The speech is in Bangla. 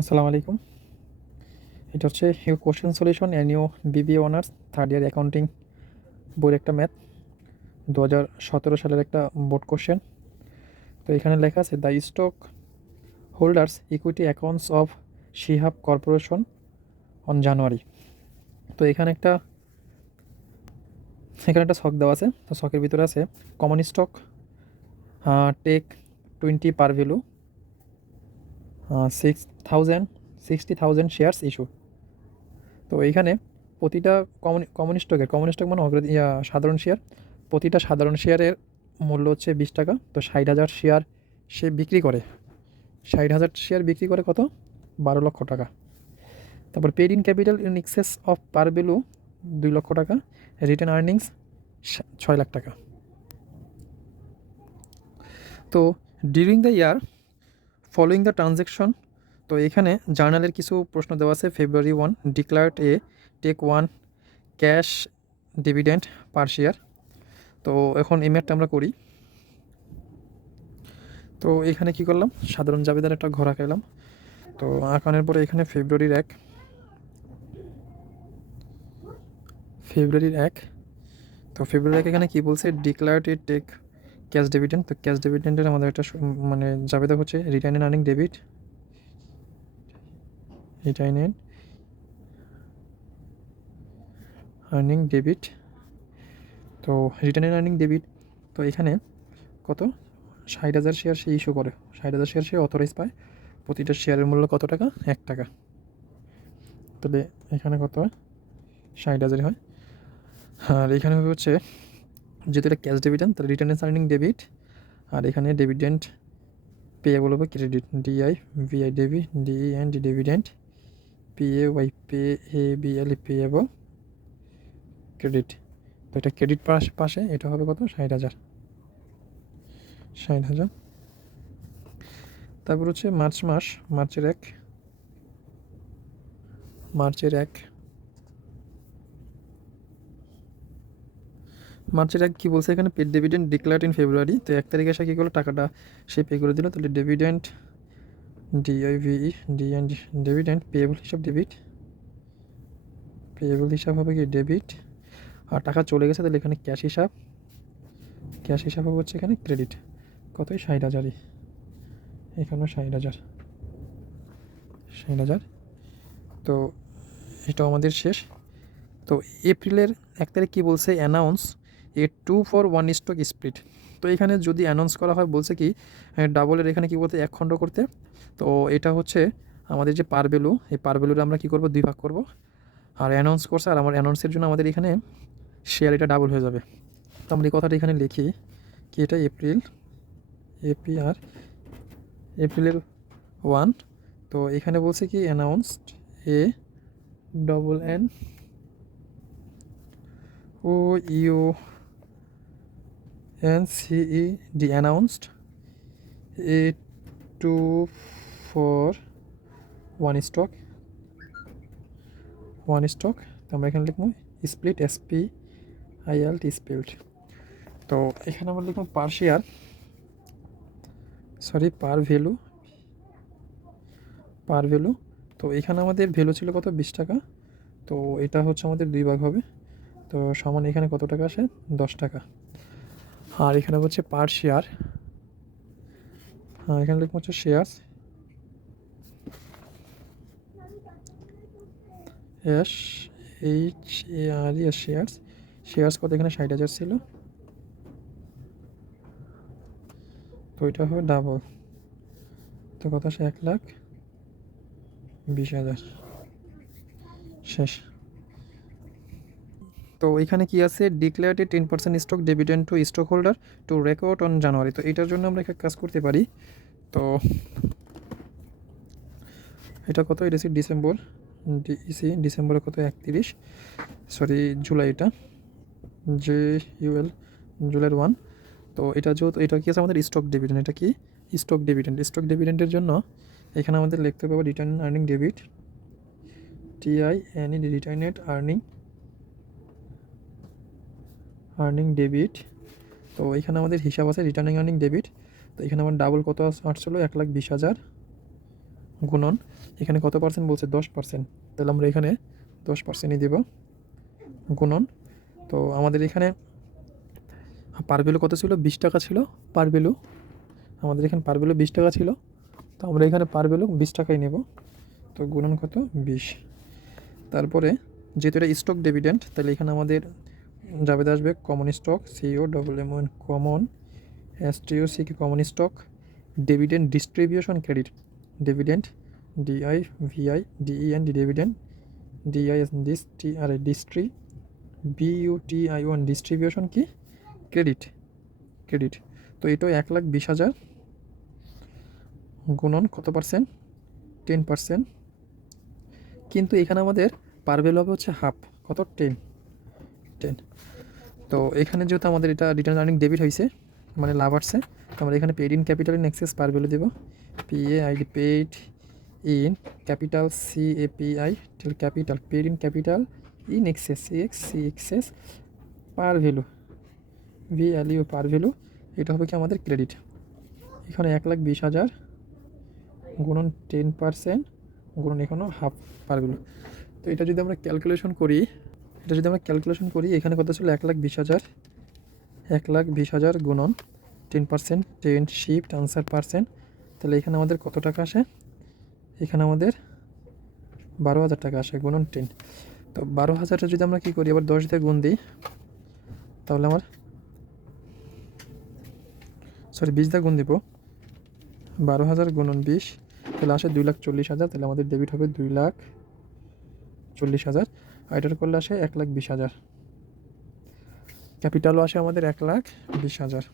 আসসালামু আলাইকুম। এটা হচ্ছে U question solution U BBA honours third year accounting বইয়ের একটা ম্যাথ 2017 সালের একটা বোর্ড কোশ্চেন। তো এখানে লেখা আছে the stock holders equity accounts of Shihab corporation on January. তো এখানে একটা ছক দেওয়া আছে। তো ছকের ভিতরে আছে কমন স্টক টেক 20 পার ভ্যালু 60,000 শেয়ার্স ইস্যু। তো এইখানে প্রতিটা কমন স্টক মানে সাধারণ শেয়ার, প্রতিটা সাধারণ শেয়ারের মূল্য হচ্ছে 20 টাকা। তো 60,000 শেয়ার সে বিক্রি করে, 60,000 শেয়ার বিক্রি করে কত, 12 লক্ষ টাকা। তারপর paid in capital in excess of par value 2 লক্ষ টাকা, রিটার্ন আর্নিংস 6 লাখ টাকা। তো during the year following the transaction, তো এখানে জার্নালের কিছু প্রশ্ন দেওয়া আছে। ফেব্রুয়ারি 1 ডিক্লার্ড এ টেক 1 ক্যাশ ডিভিডেন্ড পার শেয়ার। তো এখন এই ম্যাথটা আমরা করি। তো এখানে কি করলাম, সাধারণ জাবেদার একটা ঘর আঁকাইলাম। তো আঁকানোর পরে এখানে ফেব্রুয়ারির 1 তো ফেব্রুয়ারি 1 এখানে কি বলছে, declared a take cash dividend. তো ক্যাশ ডিভিডেন্ডের আমাদের একটা মানে জাবেদা হচ্ছে return and earning debit, return and earning debit. তো রিটার্ন এন্ড আর্নিং ডেবিট, তো এখানে কত, 60,000 শেয়ার সে ইস্যু করে, 60,000 শেয়ার সে অথরাইজ পায়। প্রতিটা শেয়ারের মূল্য কত টাকা, 1 টাকা। তাহলে এখানে কত হয়, 60,000 হয়। আর এখানে হচ্ছে যেহেতু এটা ক্যাশ ডিভিডেন্ড, তাহলে রিটার্ন এন্ড আর্নিং ডেবিট, আর এখানে ডিভিডেন্ড পেয়েবল হবে credit, D I V I D E N D dividend, P A Y pay A B L payable credit. তো এটা ক্রেডিট পাশে এটা হবে কত, 60,000। তারপর হচ্ছে মার্চের এক কী বলছে এখানে, paid dividend declared in February. তো 1 তারিখে এসে কী করলো, টাকাটা সে পে করে দিল। তাহলে ডিভিডেন্ড ডিআইভিই এন্ড ডিভিডেন্ড পেয়েবল হিসাব হবে কি ডেবিট, আর টাকা চলে গেছে তাহলে এখানে ক্যাশ হিসাব হবে হচ্ছে এখানে ক্রেডিট। কতই, 60,000ই, এখানেও 60,000। তো এটাও আমাদের শেষ। তো এপ্রিলের 1 তারিখ কী বলছে, অ্যানাউন্স এ 2-for-1 স্টক স্প্লিট। তো এখানে যদি অ্যানাউন্স করা হয়, বলছে কি ডাবলের এখানে কী বলতে, 1 খণ্ড করতে। তো এটা হচ্ছে আমাদের যে পার ভ্যালু, এই পার ভ্যালুটা আমরা কী করবো, 2 ভাগ করব। আর অ্যানাউন্স করছে, আর আমার অ্যানাউন্সের জন্য আমাদের এখানে শেয়ার এটা ডাবল হয়ে যাবে। তো আমরা এই কথাটা এখানে লিখি কি, এটা এপ্রিলের 1। তো এখানে বলছে কি announced a double N O U N C E D announced a 2-for-1 stock. তো আমরা এখানে লিখবো স্প্লিট, SPILT স্প্লিট। তো এখানে আমরা লিখবো পার ভ্যালু। তো এখানে আমাদের ভ্যালু ছিল কত, 20 টাকা। তো এটা হচ্ছে আমাদের 2 ভাগ হবে। তো সমান এখানে কত টাকা আসে, 10 টাকা। আর এখানে হচ্ছে পার শেয়ার, এখানে লিখবো হচ্ছে শেয়ার্স, শেয়ার্স কত, এখানে 60,000 ছিল। তো এটা হবে ডাবল, তো কত আসে, 1,20,000। শেষ। তো এখানে কি আছে, declared a 10% stock dividend to stock holder to record on January. তো এটার জন্য আমরা একটা কাজ করতে পারি। তো এটা কত, এটা হচ্ছে ডিসেম্বরে কত, 31 এটা JUL জুলাইয়ের 1। তো এটা যেহেতু এটা কি আছে আমাদের স্টক ডিভিডেন্ড, এটা কি স্টক ডিভিডেন্ডের জন্য এখানে আমাদের লিখতে পারবো return earning debit, TINE returned earning debit. তো এখানে আমাদের হিসাব আছে রিটার্নিং আর্নিং ডেবিট। তো এখানে আমার ডাবল কত আসছিলো, 1,20,000। গুণন এখানে কত পার্সেন্ট বলছে 10%, তাহলে আমরা এখানে 10%ই দেব গুণন। তো আমাদের এখানে পার ভ্যালু কত ছিল, 20 টাকা ছিল পার ভ্যালু, আমাদের এখানে পার ভ্যালু 20 টাকা ছিল, তো আমরা এখানে পার ভ্যালু 20 টাকাই নেব। তো গুণন কত 20। তারপরে যেহেতু এটা স্টক ডিভিডেন্ড, তাহলে এখানে আমাদের জাবেদা আসবে common stock, COMMON common, STOC common stock, dividend distribution credit, dividend DIVIDEND dividend, DIS ডিস্ট্রি, BUTION distribution কি ক্রেডিট, ক্রেডিট। তো এটাও 1,20,000 গুণন কত পার্সেন্ট, 10%। কিন্তু এখানে আমাদের পার ভ্যালু হবে হচ্ছে হাফ, কত 10। তো এখানে যেহেতু আমাদের এটা রিটার্ন আর্নিং ডেবিট হয়েছে, মানে লাভ আসছে, তো আমরা এখানে paid in capital in excess par value দেবো, PAID paid in capital, CAPI capital, paid in capital in excess, excess par value, VLU par value, এটা হবে কি আমাদের ক্রেডিট। এখানে 1,20,000 গুণন 10% গুণন এখানেও হাফ পার ভ্যালু। তো এটা যদি আমরা ক্যালকুলেশন করি, এখানে কত ছিল 1,20,000, 1,20,000 গুণন 10%, 10 শিফট আনসার পার্সেন্ট, তাহলে এখানে আমাদের কত টাকা আসে, এখানে আমাদের 12,000 টাকা আসে গুণন 10। তো 12,000টা যদি আমরা কী করি, আবার 10 দিয়ে গুণ দিই, তাহলে আমার 20 দিয়ে গুণ দিব, 12,000 গুণন 20, তাহলে আসে 2,40,000, তাহলে আমাদের ডেবিট হবে 2,40,000, আর এটার করলে আসে 1,20,000, ক্যাপিটালও আসে আমাদের 1,20,000।